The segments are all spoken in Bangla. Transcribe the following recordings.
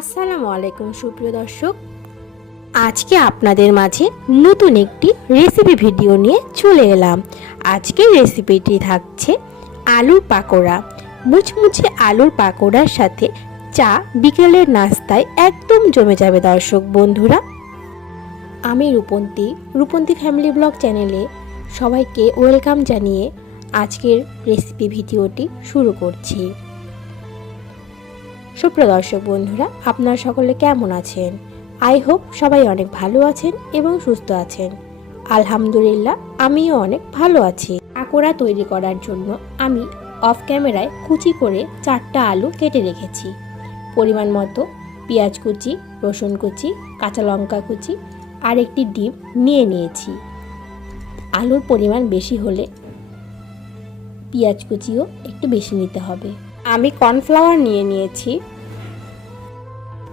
আসসালামু আলাইকুম, সুপ্রিয় দর্শক। আজকে আপনাদের মাঝে নতুন একটি রেসিপি ভিডিও নিয়ে চলে এলাম। আজকের রেসিপিটি থাকছে আলুর পাকোড়া। মুচমুচে আলুর পাকোড়ার সাথে চা বিকেলের নাস্তায় একদম জমে যাবে দর্শক বন্ধুরা। আমি রূপন্তী রূপন্তী ফ্যামিলি ব্লগ চ্যানেলে সবাইকে ওয়েলকাম জানিয়ে আজকের রেসিপি ভিডিওটি শুরু করছি। সুপ্রদর্শক বন্ধুরা, আপনারা সকলে কেমন আছেন? আই হোপ সবাই অনেক ভালো আছেন এবং সুস্থ আছেন। আলহামদুলিল্লাহ, আমিও অনেক ভালো আছি। আকোড়া তৈরি করার জন্য আমি অফ ক্যামেরায় কুচি করে চারটা আলু কেটে রেখেছি। পরিমাণ মতো পেঁয়াজ কুচি, রসুন কুচি, কাঁচা লঙ্কা কুচি আর একটি ডিম নিয়ে নিয়েছি। আলুর পরিমাণ বেশি হলে পেঁয়াজ কুচিও একটু বেশি নিতে হবে। আমি কর্নফ্লাওয়ার নিয়ে নিয়েছি।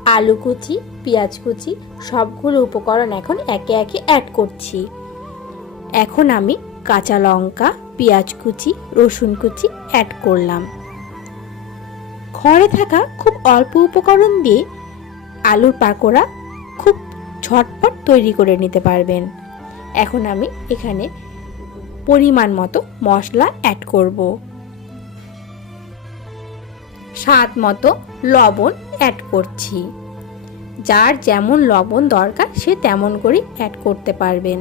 আলু কুচি, পেঁয়াজ কুচি, সবগুলো উপকরণ এখন একে একে অ্যাড করছি। এখন আমি কাঁচা লঙ্কা, পেঁয়াজ কুচি, রসুন কুচি অ্যাড করলাম। ঘরে থাকা খুব অল্প উপকরণ দিয়ে আলুর পাকোড়া খুব ঝটপট তৈরি করে নিতে পারবেন। এখন আমি এখানে পরিমাণ মতো মশলা অ্যাড করব। স্বাদ মতো লবণ অ্যাড করছি। যার যেমন লবণ দরকার, সে তেমন করে অ্যাড করতে পারবেন।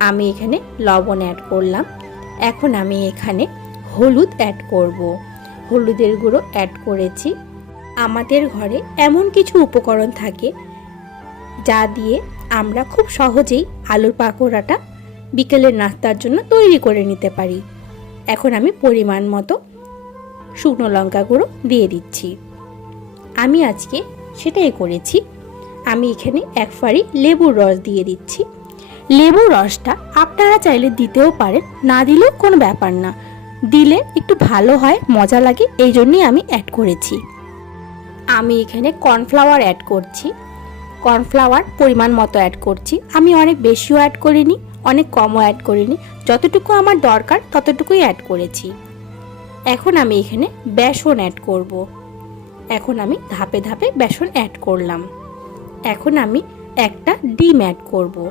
আমি এখানে লবণ অ্যাড করলাম। এখন আমি এখানে হলুদ অ্যাড করব। হলুদের গুঁড়ো অ্যাড করেছি। আমাদের ঘরে এমন কিছু উপকরণ থাকে, যা দিয়ে আমরা খুব সহজেই আলুর পাকোড়াটা বিকেলের নাস্তার জন্য তৈরি করে নিতে পারি। এখন আমি পরিমাণ মতো শুকনো লঙ্কা গুঁড়ো দিয়ে দিচ্ছি। আমি আজকে সেটাই করেছি। আমি এখানে এক ফাড়ি লেবুর রস দিয়ে দিচ্ছি। লেবুর রসটা আপনারা চাইলে দিতেও পারেন, না দিলেও কোনো ব্যাপার না। দিলে একটু ভালো হয়, মজা লাগে, এই জন্যই আমি অ্যাড করেছি। আমি এখানে কর্নফ্লাওয়ার অ্যাড করছি। কর্নফ্লাওয়ার পরিমাণ মতো অ্যাড করছি। আমি অনেক বেশিও অ্যাড করিনি। অনেক কমও অ্যাড করিনি। যতটুকু আমার দরকার, ততটুকুই অ্যাড করেছি। এখন আমি এখানে বেসন অ্যাড করব। এখন আমি ধাপে ধাপে বেসন অ্যাড করলাম। এখন আমি একটা ডিম অ্যাড করব।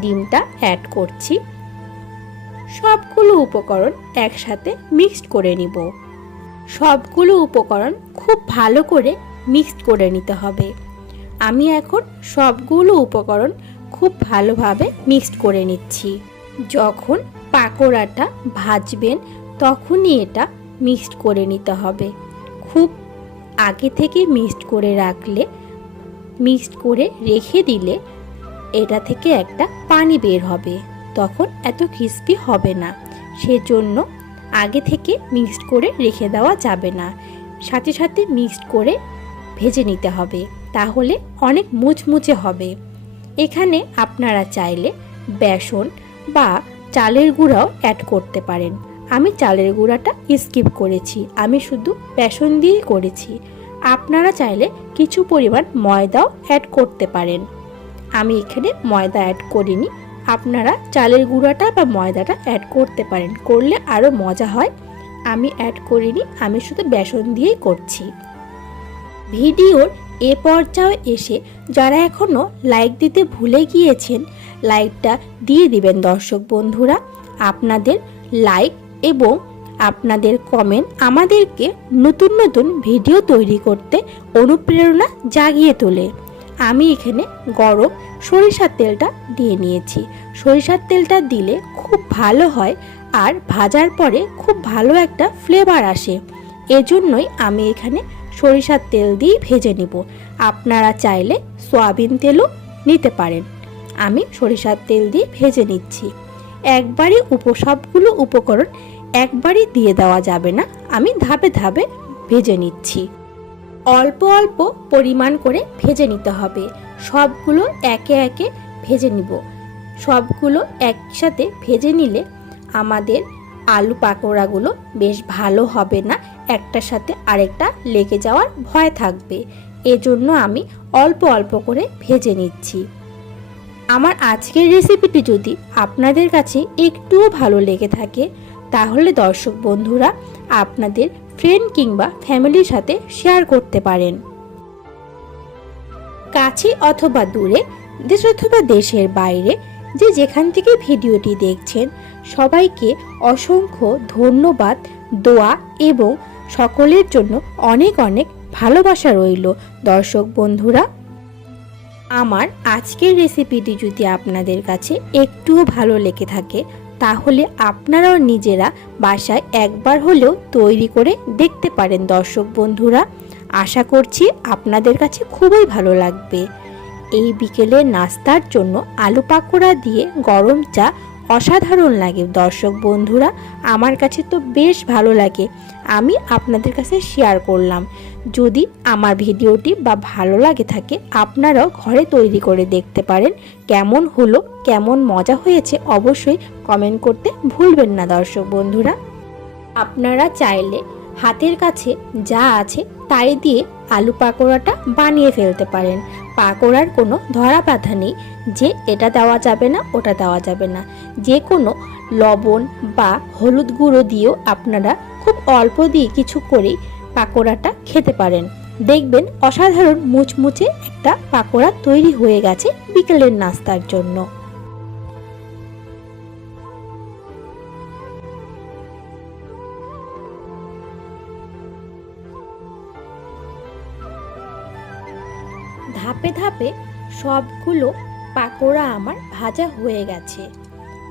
ডিমটা অ্যাড করছি। সবগুলো উপকরণ একসাথে মিক্সড করে নিব। সবগুলো উপকরণ খুব ভালো করে মিক্সড করে নিতে হবে। আমি এখন সবগুলো উপকরণ খুব ভালোভাবে মিক্সড করে নিচ্ছি। যখন পাকোড়াটা ভাজবেন, তখনই এটা মিক্সড করে নিতে হবে। খুব আগে থেকে মিক্সড করে রাখলে মিক্সড করে রেখে দিলে এটা থেকে একটা পানি বের হবে। তখন এত ক্রিস্পি হবে না। সেজন্য আগে থেকে মিক্সড করে রেখে দেওয়া যাবে না। সাথে সাথে মিক্সড করে ভেজে নিতে হবে। তাহলে অনেক মুচমুচে হবে। এখানে আপনারা চাইলে বেসন বা চালের গুঁড়াও অ্যাড করতে পারেন। আমি চালের গুঁড়াটা স্কিপ করেছি। আমি শুধু বেসন দিয়েই করেছি। আপনারা চাইলে কিছু পরিমাণ ময়দাও অ্যাড করতে পারেন। আমি এখানে ময়দা অ্যাড করিনি। আপনারা চালের গুঁড়াটা বা ময়দাটা অ্যাড করতে পারেন। করলে আরও মজা হয়। আমি অ্যাড করিনি। আমি শুধু বেসন দিয়েই করছি। ভিডিওর এ পর্যায়ে এসে যারা এখনও লাইক দিতে ভুলে গিয়েছেন লাইকটা দিয়ে দিবেন দর্শক বন্ধুরা। আপনাদের লাইক এবং আপনাদের কমেন্ট আমাদেরকে নতুন নতুন ভিডিও তৈরি করতে অনুপ্রেরণা জাগিয়ে তোলে। আমি এখানে গরম সরিষার তেলটা দিয়ে নিয়েছি। সরিষার তেলটা দিলে খুব ভালো হয় আর ভাজার পরে খুব ভালো একটা ফ্লেভার আসে। এজন্যই আমি এখানে সরিষার তেল দিয়ে ভেজে নিব। আপনারা চাইলে সয়াবিন তেলও নিতে পারেন। আমি সরিষার তেল দিয়ে ভেজে নিচ্ছি। একবারই উপ সবগুলো উপকরণ একবারই দিয়ে দেওয়া যাবে না। আমি ধাপে ধাপে ভেজে নিচ্ছি। অল্প অল্প পরিমাণ করে ভেজে নিতে হবে। সবগুলো একে একে ভেজে নিব। সবগুলো একসাথে ভেজে নিলে আমাদের আলু পাকোড়াগুলো বেশ ভালো হবে না, একটার সাথে আরেকটা লেগে যাওয়ার ভয় থাকবে। এজন্য আমি অল্প অল্প করে ভেজে নিচ্ছি। আমার আজকের রেসিপিটি যদি আপনাদের কাছে একটুও ভালো লেগে থাকে, তাহলে দর্শক বন্ধুরা আপনাদের ফ্রেন্ড কিংবা ফ্যামিলির সাথে শেয়ার করতে পারেন। কাছে অথবা দূরে, দেশ অথবা দেশের বাইরে যে যেখান থেকে ভিডিওটি দেখছেন, সবাইকে অসংখ্য ধন্যবাদ, দোয়া এবং সকলের জন্য অনেক অনেক ভালোবাসা রইল। দর্শক বন্ধুরা, আমার আজকের রেসিপিটি যদি আপনাদের কাছে একটুও ভালো লেগে থাকে, তাহলে আপনারাও নিজেরা বাসায় একবার হলেও তৈরি করে দেখতে পারেন। দর্শক বন্ধুরা, আশা করছি আপনাদের কাছে খুবই ভালো লাগবে। এই বিকেলের নাস্তার জন্য আলু পাকোড়া দিয়ে গরম চা অসাধারণ লাগে। দর্শক বন্ধুরা, আমার কাছে তো বেশ ভালো লাগে। আমি আপনাদের কাছে শেয়ার করলাম। যদি আমার ভিডিওটি বা ভালো লাগে থাকে, আপনারাও ঘরে তৈরি করে দেখতে পারেন। কেমন হলো, কেমন মজা হয়েছে অবশ্যই কমেন্ট করতে ভুলবেন না দর্শক বন্ধুরা। আপনারা চাইলে হাতের কাছে যা আছে তাই দিয়ে আলু পাকোড়াটা বানিয়ে ফেলতে পারেন। পাকোড়ার কোনো ধরা বাধা নেই যে এটা দেওয়া যাবে না, ওটা দেওয়া যাবে না। যে কোনো লবণ বা হলুদ গুঁড়ো দিয়েও আপনারা খুব অল্প দিয়ে কিছু করেই পাকোড়াটা খেতে পারেন। দেখবেন অসাধারণ মুচমুচে একটা পাকোড়া তৈরি হয়ে গেছে বিকেলের নাস্তার জন্য। ধাপে ধাপে সবগুলো পাকোড়া আমার ভাজা হয়ে গেছে।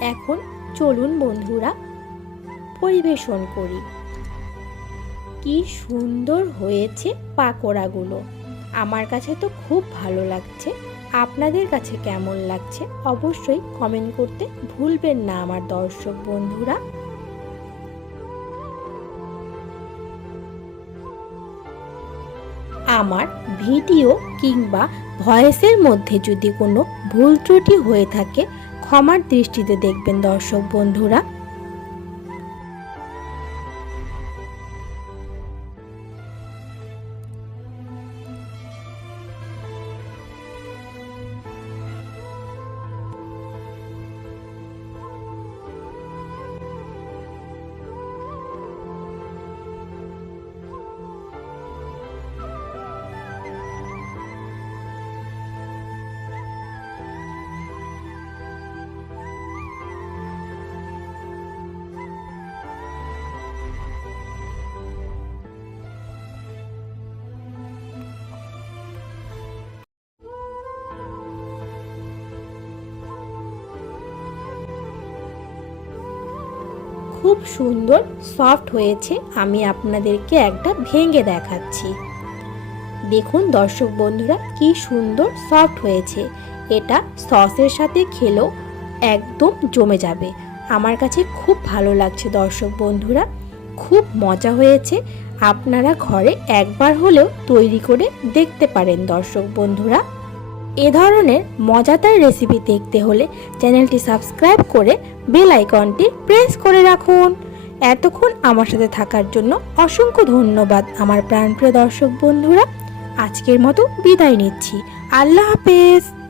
এখন চলুন বন্ধুরা, পরিবেশন করি। কি সুন্দর হয়েছে পাকোড়াগুলো। আমার কাছে তো খুব ভালো লাগছে। আপনাদের কাছে কেমন লাগছে অবশ্যই কমেন্ট করতে ভুলবেন না আমার দর্শক বন্ধুরা। আমার ভিডিও কিংবা ভয়েসের মধ্যে যদি কোনো ভুল ত্রুটি হয়ে থাকে, ক্ষমার দৃষ্টিতে দেখবেন দর্শক বন্ধুরা। খুব সুন্দর সফট হয়েছে। আমি আপনাদেরকে একটা ভেঙে দেখাচ্ছি। দেখুন দর্শক বন্ধুরা, কি সুন্দর সফট হয়েছে। এটা সসের সাথে খেলেও একদম জমে যাবে। আমার কাছে খুব ভালো লাগছে দর্শক বন্ধুরা। খুব মজা হয়েছে। আপনারা ঘরে একবার হলেও তৈরি করে দেখতে পারেন দর্শক বন্ধুরা। এ ধরনের মজাদার রেসিপি দেখতে হলে চ্যানেলটি সাবস্ক্রাইব করে বেল আইকনটি প্রেস করে রাখুন। এতক্ষণ আমার সাথে থাকার জন্য অসংখ্য ধন্যবাদ আমার প্রাণপ্রিয় দর্শক বন্ধুরা। আজকের মতো বিদায় নিচ্ছি। আল্লাহ হাফেজ।